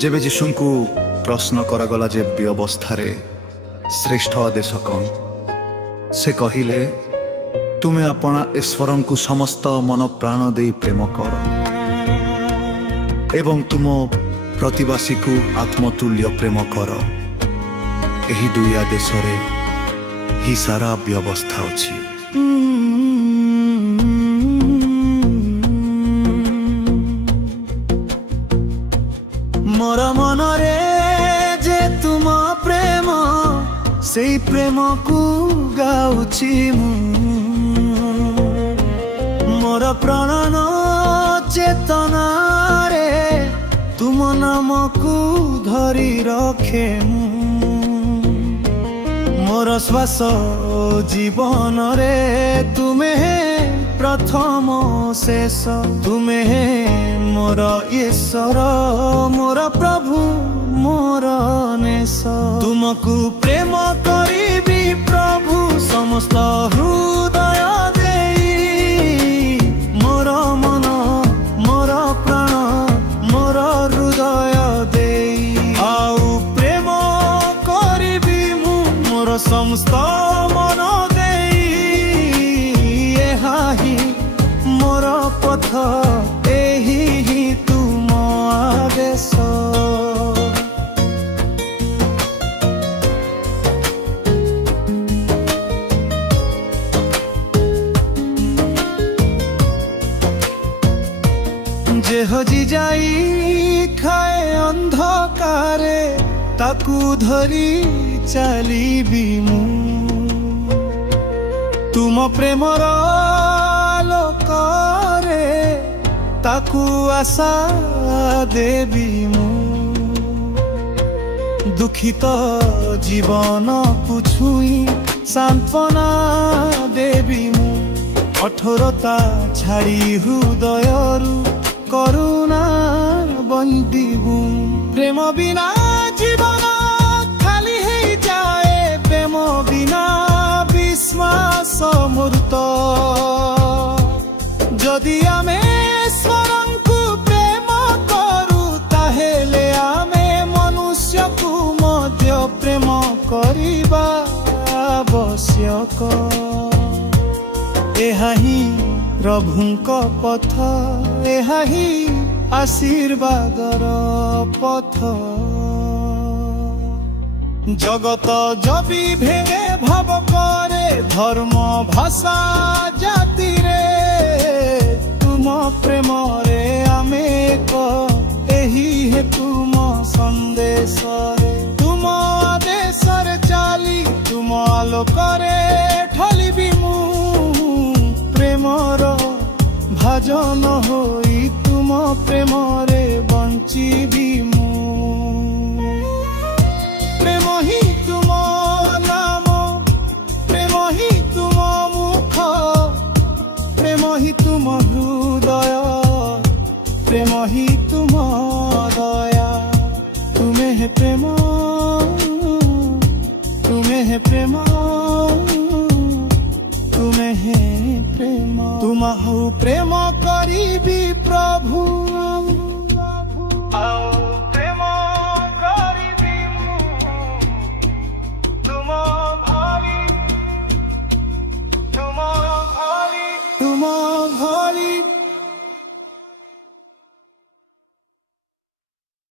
जेबे यीशुंकु प्रश्न करागला जे व्यवस्थार श्रेष्ठ आदेश कौन से कहिले तुमे अपना ईश्वर को समस्त मन प्राण दे प्रेम कर एवं तुम प्रतिवासी को आत्मतुल्य प्रेम कर। एही दुई आदेश ही सारा व्यवस्था अछि। मोर मन रे जे तुम प्रेम से प्रेम को गाउछि मोर प्राण चेतना रे तुम नाम को धरी रखे मोर श्वास जीवन रे तुम्हें प्रथम शेष तुम्हें मोर ईश्वर मोर प्रभु मोर नेश तुमको प्रेम करीबी प्रभु समस्त हृदय देई मोर मन मोर प्राण मोर हृदय देई आउ प्रेम करीबी मु मोर समस्त मन देई एहा ही मोर पथ एही ही तुम आदेश। जे हजी जाई खाए अंधकारे ताकू धरी चलीबी मु तुम प्रेमर लोकरे ताकू आशा देबी मु दुखित जीवन को छुई सांत्वना देबी मु कठोरता छाड़ी हृदयरू करुणा बंदिबु प्रेम बिना जीवन खाली ही जाए प्रेम बिना विश्वास मूर्त जदि आमे ईश्वर को प्रेम करू ताहेले आमे मनुष्य को मध्य प्रेम करिबा आवश्यक। एहा ही प्रभुंक पथ एहा ही आशीर्वादर पथ जगत जबि भेदे भाव करे धर्म भाषा जाति रे तुम प्रेम रे आमे एही हे तुम संदेश रे तुम आदेश रे चाली तुम आलोकरे ढलिबी मु प्रेमर भाजन होई तुम प्रेम रे बंचिबी मु प्रेम ही तुम नाम प्रेम ही तुम मुख प्रेम ही तुम हृदय प्रेम ही तुम दया तुम्हें है प्रेम तुम्हें है प्रेम तुम्हें है प्रेम तुम हो प्रेम करीबी